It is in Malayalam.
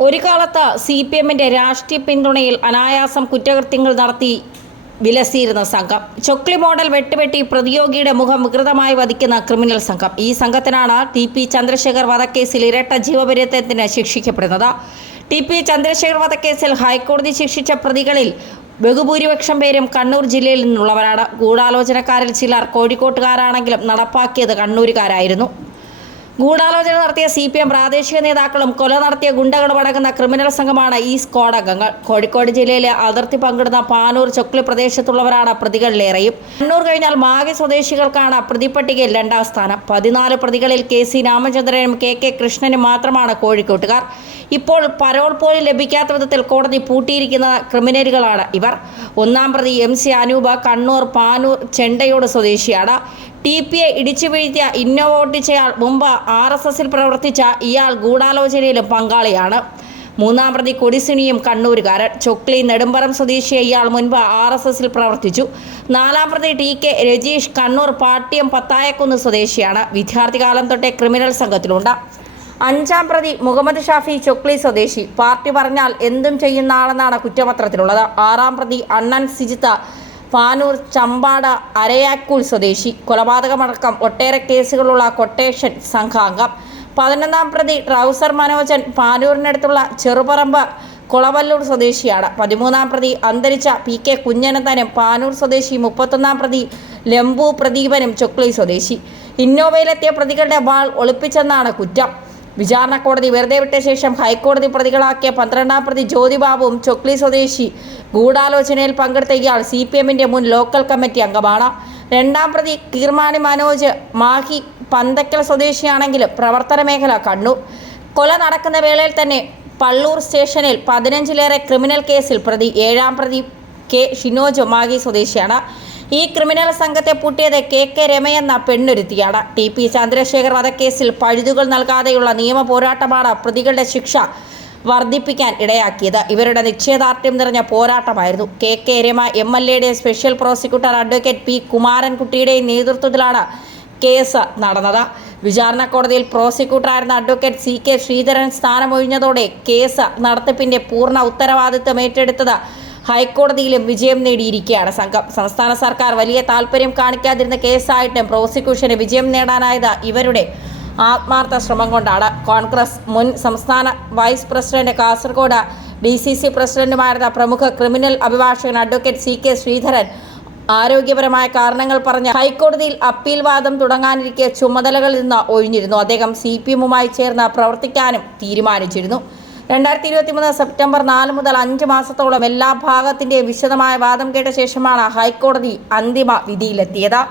ഒരു കാലത്ത് CPMന്റെ രാഷ്ട്രീയ പിന്തുണയിൽ അനായാസം കുറ്റകൃത്യങ്ങൾ നടത്തി വിലസിയിരുന്ന സംഘം. ചൊക്ലി മോഡൽ വെട്ടുവെട്ടി പ്രതിയോഗിയുടെ മുഖം വികൃതമായി വധിക്കുന്ന ക്രിമിനൽ സംഘം. ഈ സംഘത്തിനാണ് TP ചന്ദ്രശേഖർ വധക്കേസിൽ ഇരട്ട ജീവപര്യന്തത്തിന് ശിക്ഷിക്കപ്പെടുന്നത്. TP ചന്ദ്രശേഖർ വധക്കേസിൽ ഹൈക്കോടതി ശിക്ഷിച്ച പ്രതികളിൽ ബഹുഭൂരിപക്ഷം പേരും കണ്ണൂർ ജില്ലയിൽ നിന്നുള്ളവരാണ്. ഗൂഢാലോചനക്കാരിൽ ചിലർ കോഴിക്കോട്ടുകാരാണെങ്കിലും നടപ്പാക്കിയത് കണ്ണൂരുകാരായിരുന്നു. ഗൂഢാലോചന നടത്തിയ CPM പ്രാദേശിക നേതാക്കളും കൊല നടത്തിയ ഗുണ്ടകളും അടങ്ങുന്ന ക്രിമിനൽ സംഘമാണ് ഈ സ്ക്വാഡ് അംഗങ്ങൾ. കോഴിക്കോട് ജില്ലയിലെ അതിർത്തി പങ്കിടുന്ന പാനൂർ ചൊക്ലി പ്രദേശത്തുള്ളവരാണ് പ്രതികളിലേറെയും. കണ്ണൂർ കഴിഞ്ഞാൽ മാഹി സ്വദേശികൾക്കാണ് പ്രതിപട്ടികയിൽ രണ്ടാം സ്ഥാനം. 14 പ്രതികളിൽ KC രാമചന്ദ്രനും KK കൃഷ്ണനും മാത്രമാണ് കോഴിക്കോട്ടുകാർ. ഇപ്പോൾ പരോൾ പോലും ലഭിക്കാത്ത വിധത്തിൽ കോടതി പൂട്ടിയിരിക്കുന്ന ക്രിമിനലുകളാണ് ഇവർ. ഒന്നാം പ്രതി MC അനൂപ് കണ്ണൂർ പാനൂർ ചെണ്ടയോട് സ്വദേശിയാണ്. TPയെ ഇടിച്ചു വീഴ്ത്തിയ ഇന്നോവ ഓട്ടിച്ചയാൾ മുമ്പ് RSSൽ പ്രവർത്തിച്ച ഇയാൾ ഗൂഢാലോചനയിലും പങ്കാളിയാണ്. മൂന്നാം പ്രതി കൊടിസുനിയും കണ്ണൂരുകാരൻ. ചൊക്ലി നെടുമ്പറം സ്വദേശിയെ ഇയാൾ മുൻപ് RSSൽ പ്രവർത്തിച്ചു. നാലാം പ്രതി TK രജീഷ് കണ്ണൂർ പാട്യം പത്തായക്കുന്ന് സ്വദേശിയാണ്. വിദ്യാർത്ഥികാലം തൊട്ടേ ക്രിമിനൽ സംഘത്തിലുണ്ട്. അഞ്ചാം പ്രതി മുഹമ്മദ് ഷാഫി ചൊക്ലി സ്വദേശി. പാർട്ടി പറഞ്ഞാൽ എന്തും ചെയ്യുന്ന ആളെന്നാണ് കുറ്റപത്രത്തിലുള്ളത്. ആറാം പ്രതി അണ്ണൻ സിജിത്ത് പാനൂർ ചമ്പാട് അരയാക്കൂൾ സ്വദേശി. കൊലപാതകമടക്കം ഒട്ടേറെ കേസുകളുള്ള കൊട്ടേഷൻ സംഘാംഗം. 11ാം പ്രതി ട്രൗസർ മനോജൻ പാനൂരിനടുത്തുള്ള ചെറുപറമ്പ് കുളവല്ലൂർ സ്വദേശിയാണ്. 13ാം പ്രതി അന്തരിച്ച PK കുഞ്ഞനന്തനും പാനൂർ സ്വദേശി. 31ാം പ്രതി ലംബു പ്രദീപനും ചൊക്ലി സ്വദേശി. ഇന്നോവയിലെത്തിയ പ്രതികളുടെ വാൾ ഒളിപ്പിച്ചെന്നാണ് കുറ്റം. വിചാരണ കോടതി വെറുതെ വിട്ട ശേഷം ഹൈക്കോടതി പ്രതികളാക്കിയ 12ാം പ്രതി ജ്യോതിബാബുവും ചൊക്ലി സ്വദേശി. ഗൂഢാലോചനയിൽ പങ്കെടുത്ത ഇയാൾ CPMന്റെ മുൻ ലോക്കൽ കമ്മിറ്റി അംഗമാണ്. രണ്ടാം പ്രതി കീർമാണി മനോജ് മാഹി പന്തക്കൽ സ്വദേശിയാണെങ്കിലും പ്രവർത്തന മേഖല കണ്ണൂർ. കൊല നടക്കുന്ന വേളയിൽ തന്നെ പള്ളൂർ സ്റ്റേഷനിൽ 15ലേറെ ക്രിമിനൽ കേസിൽ പ്രതി. ഏഴാം പ്രതി K ഷിനോജ് മാഹി സ്വദേശിയാണ്. ഈ ക്രിമിനൽ സംഘത്തെ പൂട്ടിയത് KK രമയെന്ന പെണ്ണൊരുത്തിയാണ്. TP ചന്ദ്രശേഖർ വധക്കേസിൽ പഴുതുകൾ നൽകാതെയുള്ള നിയമ പോരാട്ടമാണ് പ്രതികളുടെ ശിക്ഷ വർദ്ധിപ്പിക്കാൻ ഇടയാക്കിയത്. ഇവരുടെ നിശ്ചയദാർഢ്യം നിറഞ്ഞ പോരാട്ടമായിരുന്നു. KK രമ MLAയുടെ സ്പെഷ്യൽ പ്രോസിക്യൂട്ടർ അഡ്വക്കേറ്റ് P കുമാരൻകുട്ടിയുടെയും നേതൃത്വത്തിലാണ് കേസ് നടന്നത്. വിചാരണ കോടതിയിൽ പ്രോസിക്യൂട്ടറായിരുന്ന അഡ്വക്കേറ്റ് CK ശ്രീധരൻ സ്ഥാനമൊഴിഞ്ഞതോടെ കേസ് നടത്തിപ്പിന്റെ പൂർണ്ണ ഉത്തരവാദിത്വം ഏറ്റെടുത്തത് ഹൈക്കോടതിയിലും വിജയം നേടിയിരിക്കുകയാണ് സംഘം. സംസ്ഥാന സർക്കാർ വലിയ താല്പര്യം കാണിക്കാതിരുന്ന കേസായിട്ടും പ്രോസിക്യൂഷന് വിജയം നേടാനായത് ഇവരുടെ ആത്മാർത്ഥ ശ്രമം കൊണ്ടാണ്. കോൺഗ്രസ് മുൻ സംസ്ഥാന വൈസ് പ്രസിഡന്റ്, കാസർഗോഡ് DCC പ്രസിഡന്റുമായിരുന്ന പ്രമുഖ ക്രിമിനൽ അഭിഭാഷകൻ അഡ്വക്കേറ്റ് CK ശ്രീധരൻ ആരോഗ്യപരമായ കാരണങ്ങൾ പറഞ്ഞ് ഹൈക്കോടതിയിൽ അപ്പീൽ വാദം തുടങ്ങാനിരിക്കെ ചുമതലകളിൽ നിന്ന് ഒഴിഞ്ഞിരുന്നു. അദ്ദേഹം CPMുമായി ചേർന്ന് പ്രവർത്തിക്കാനും തീരുമാനിച്ചിരുന്നു. 2023 സെപ്റ്റംബർ 4 മുതൽ 5 മാസത്തോളം എല്ലാ ഭാഗത്തിൻ്റെയും വിശദമായ വാദം കേട്ട ശേഷമാണ് ഹൈക്കോടതി അന്തിമ വിധിയിലെത്തിയത്.